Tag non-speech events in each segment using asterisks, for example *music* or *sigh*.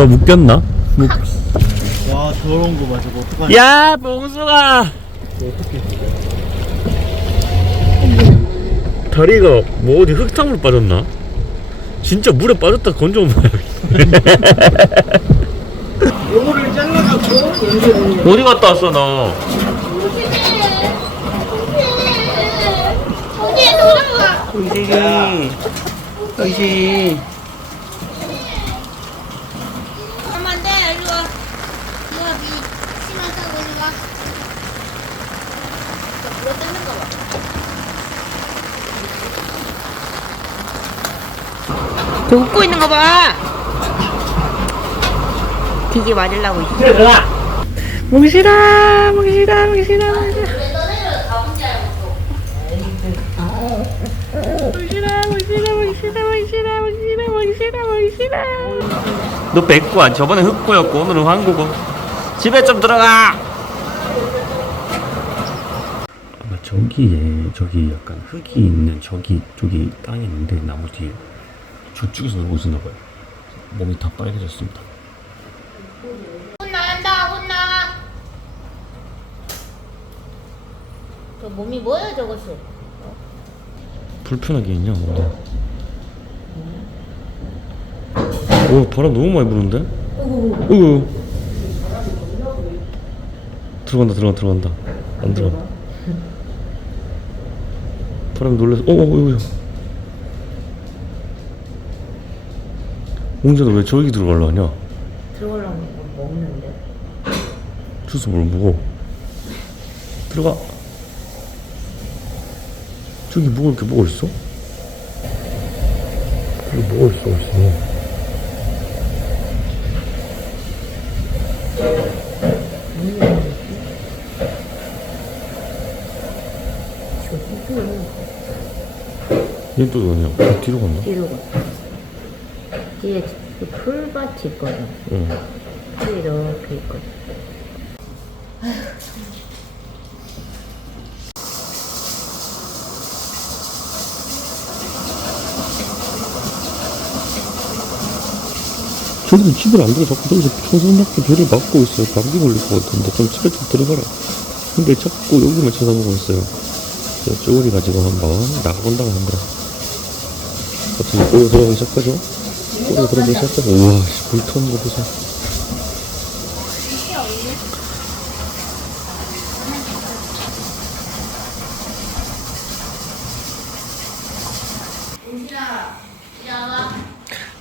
바로 묶였나? 묶... 와 더러운 거 봐, 저거 어떡하냐. 야 봉수가 다리가 뭐 어디 흙탕물 빠졌나? 진짜 물에 빠졌다 건져 봐요 요거를 *laughs* 잘라갖고 어디 갔다 왔어 너? 돌아가? 의식이 의식 가면 안 돼, 이리 와. 이리 와, 미. 심하다고 이리 와. 물어 봐. 저 웃고 있는 거 봐. 기계 맞으려고 있어. 몽실아 몽실아 몽실아 몽실아 너 백구 안 저번에 흑구였고 오늘은 황구고 집에 좀 들어가 아마 저기에 저기 약간 흙이 있는 저기 저기 땅이 있는데 나무 뒤에 저쪽에서 놀고 있었나 봐요. 몸이 다 빨개졌습니다. 혼나간다, 혼나. 저 몸이 뭐야, 저것이? 불편하게 있냐 근데? 오 바람 너무 많이 부는데? 어이구. 들어간다 들어간다 들어간다. 안 들어가 바람이 놀라서 어어 어이구 옹재도 왜 저기 들어가려 하냐? 들어가려면 먹는데. 주스 뭘 먹어 들어가. 저기 먹을 게 뭐가 있어? 여기 뭐가 있어 있어 얘또 뭐냐? 뒤로 갔나? 뒤로 가. 뒤에 그 풀밭이 있거든. 응. 뒤에 이렇게 있거든. 저기서 집을 안 들어 자꾸 저기서 청소밖에 배를 막고 있어요. 감기 걸릴 것 같은데 좀 집에 좀 들어가라. 근데 자꾸 여기만 쳐다보고 있어요. 저 쪼그리 가지고 한번 나가본다고 합니다. 어떻게 꼬리 들어가기 시작하죠? 꼬리 들어가기 시작하죠? 우와, 씨, 불 터는 거 보세요.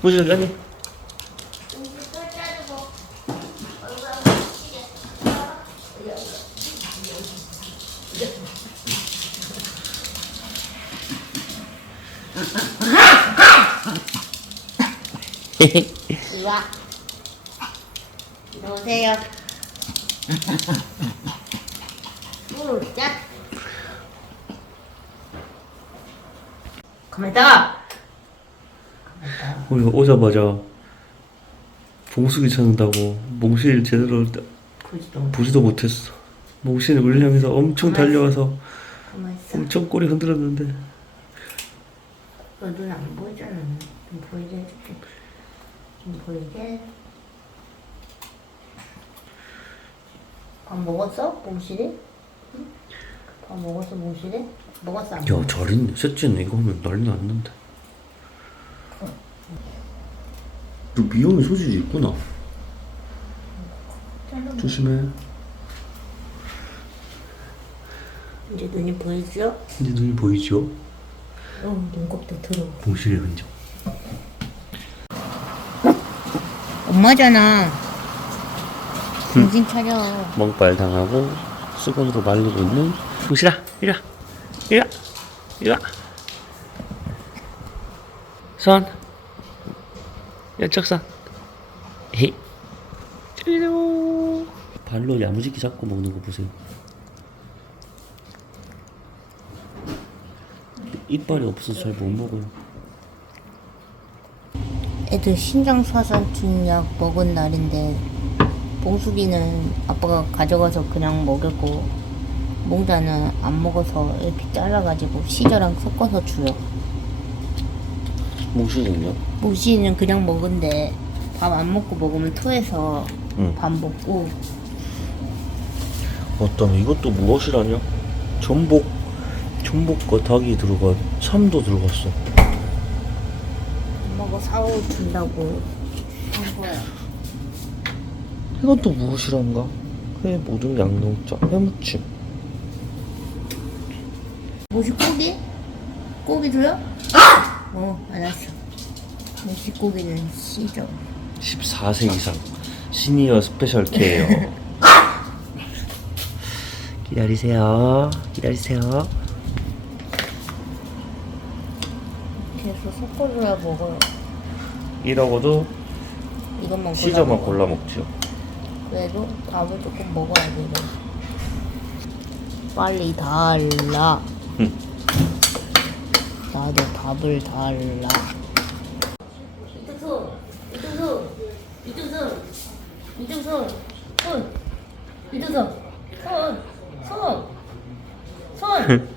무슨 아니? *laughs* 이리 와. 들어오세요. 자. 가만 있다! 우리 오자마자 봉숙이 찾는다고 몽실 제대로 보지도 보지도 못했어. 몽실 우리 향해서 엄청 달려와서 가만 있어. 엄청 꼬리 흔들었는데 너눈 안 보이잖아. 좀 보이게 해줄게. 좀 보이게. 밥 먹었어? 몽실이? 밥 먹었어, 몽실이? 먹었어, 안야 먹었어? 잘했네 셋째는 이거 하면 난리 났는데 너 미용의 소질이 있구나 조심해 이제 눈이 보이죠? 이제 눈이 보이죠? 어, 눈곱도 들어. 봉실의 흔적 엄마잖아. 정신 차려. 멍발 당하고 수건으로 말리고 있는 봉실아 이리 와 이리 와 이리 와 손. 이쪽 손. 헤이. 찌르. 발로 야무지게 잡고 먹는 거 보세요. 이빨이 없어서 잘 못 먹어요. 애들 신장사상충 약 먹은 날인데 봉숙이는 아빠가 가져가서 그냥 먹였고 몽자는 안 먹어서 이렇게 잘라가지고 시저랑 섞어서 줘요. 몽실은요? 모시는 그냥 먹은데 밥 안 먹고 먹으면 토해서 응. 밥 먹고 어떤 이것도 무엇이라냐? 전복, 전복과 닭이 들어가, 참도 들어갔어. 엄마가 사오 준다고 한 거야. 이건 또 무엇이란가? 회 모든 양념장, 회무침. 모시 고기? 고기 줘요? 어 알았어. 모시 고기는 시저. 14세 이상 시니어 스페셜 케어. *laughs* 기다리세요. 기다리세요. 계속 섞어줘야 먹어요. 이러고도 이것만 시저만 골라 먹죠. 그래도 밥을 조금 먹어야 돼. 이거. 빨리 달라. 응. 나도 밥을 달라. 이쪽손, 손, 이쪽손, 손, 손, 손.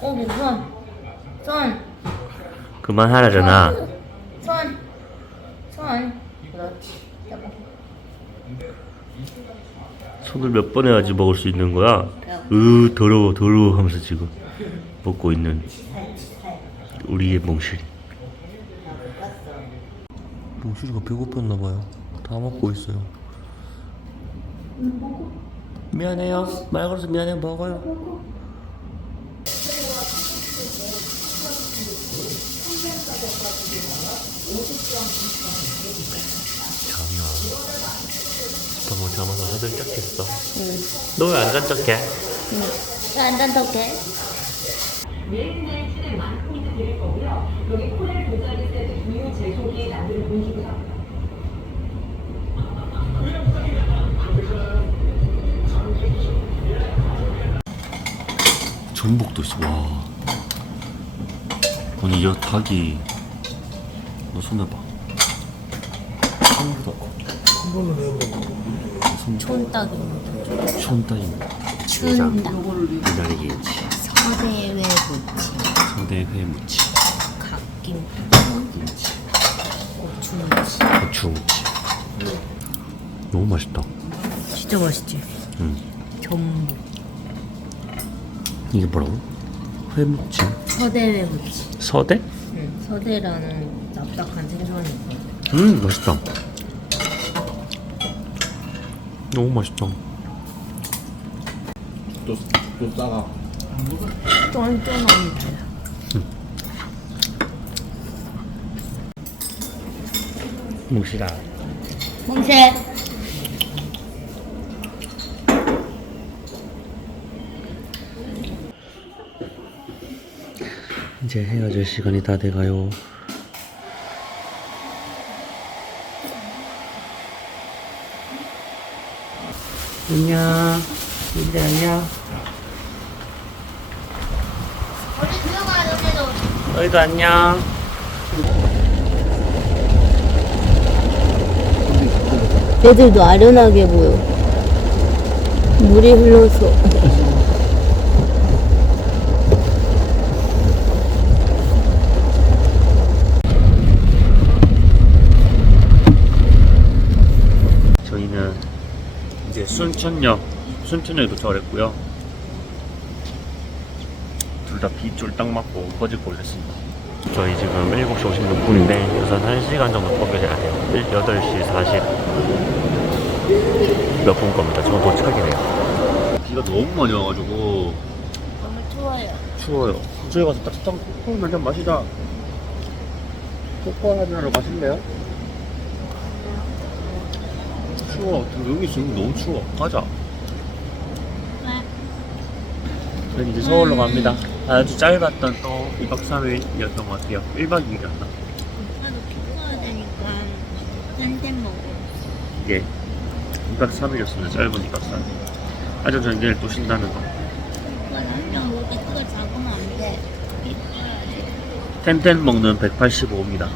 거기 손, 손, 그만하라잖아. 손, 손. 그렇지. 손을 몇 번 해야지 먹을 수 있는 거야? 으 더러워 더러워 하면서 지금 먹고 있는 우리의 몽실이 몽실이가 배고팠나 봐요. 다 먹고 있어요. 미안해요. 말 걸어서 미안해요. 먹어요 장이야. 방금 잠아서 화들짝했어? 너왜 안 잔짝해? 안 단독해. 전복도 있어. 와. 아니 이 닭이 너 손을 봐 촌딱입니다. 촌따입니다 춘딱. 기다리기 김치 서대회 무치. 서대 회 무치 갓김. 김치 고추무치. 고추무치 너무 맛있다 진짜 맛있지? 응 전복. 이게 뭐라고? 회무치 서대 회 무치. 서대? 응. 서대라는 납작한 생선이 있거든. 음 맛있다 너무 맛있다 또, 또 싸가. 쫀쫀합니다. 몽실아 몽세. 이제 헤어질 시간이 다 돼가요 안녕 이제 안녕 어디 들어가 너네도. 너희도 안녕 애들도 아련하게 보여. 물이 흘러서. 저희는 이제 순천역 순천역에 도착을 했고요. 둘 다 비 쫄딱 맞고 거짓 걸렸습니다. 저희 지금 7시 56분인데 우선 1시간 정도 포기해야 돼요. 8시 40 몇 분 겁니다. 저 도착이네요. 비가 너무 많이 와가지고 너무 추워요. 추워요. 저희 가서 따뜻한 코코 한잔 마시자. 코코 한잔 마실래요? 추워 여기 지금 너무 추워 가자 저희 이제 서울로 갑니다 아주 짧았던 또 2박 3일이었던 것 같아요 1박 2일이었나 나도 피부가 되니까 한잔 먹어. 이게 2박 3일이었으면 짧은 2박 3일 아주 전 내일 또 쉰다는 거 그건 한명 이렇게 크게 잡으면 안 돼. 텐텐 먹는 185입니다.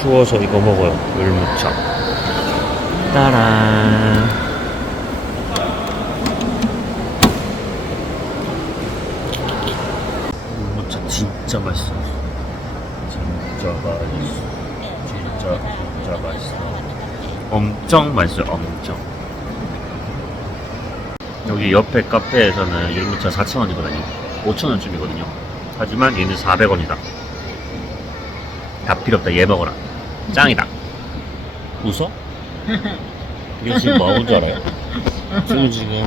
추워서 이거 먹어요. 열무차. 따란. 열무차 진짜 맛있어. 진짜 맛있어. 진짜 진짜 맛있어. 엄청 맛있어요. 엄청. 여기 옆에 카페에서는 열무차 4,000원이거든요. 5,000원쯤이거든요. 하지만 얘는 400원이다. 다 필요 없다. 얘 먹어라. 짱이다. 웃어? 이게 지금 뭐 하는 줄 알아요? *laughs* 지금 지금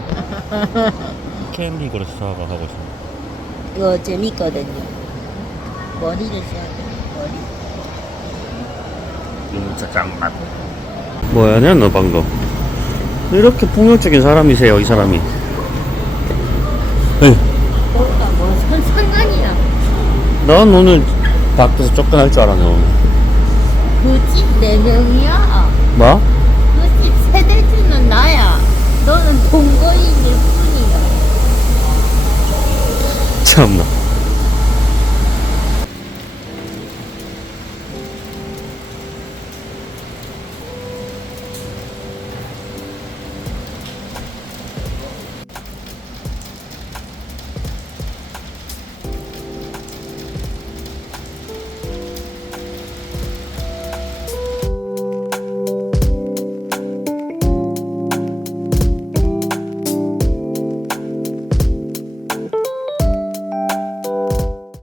캔디 그릇 사가 하고 있어. 이거 재밌거든요. 머리를 써야 돼. 머리. 열무차 짱맛. 뭐야, 너 방금? 이렇게 폭력적인 사람이세요, 이 사람이. 에이, 뭐가 무슨 상관이야? 난 오늘 밖에서 쫓겨날 줄 알았네, 오늘. 그집 네 명이야. 뭐? 너는 동거인일 뿐이야. 참나.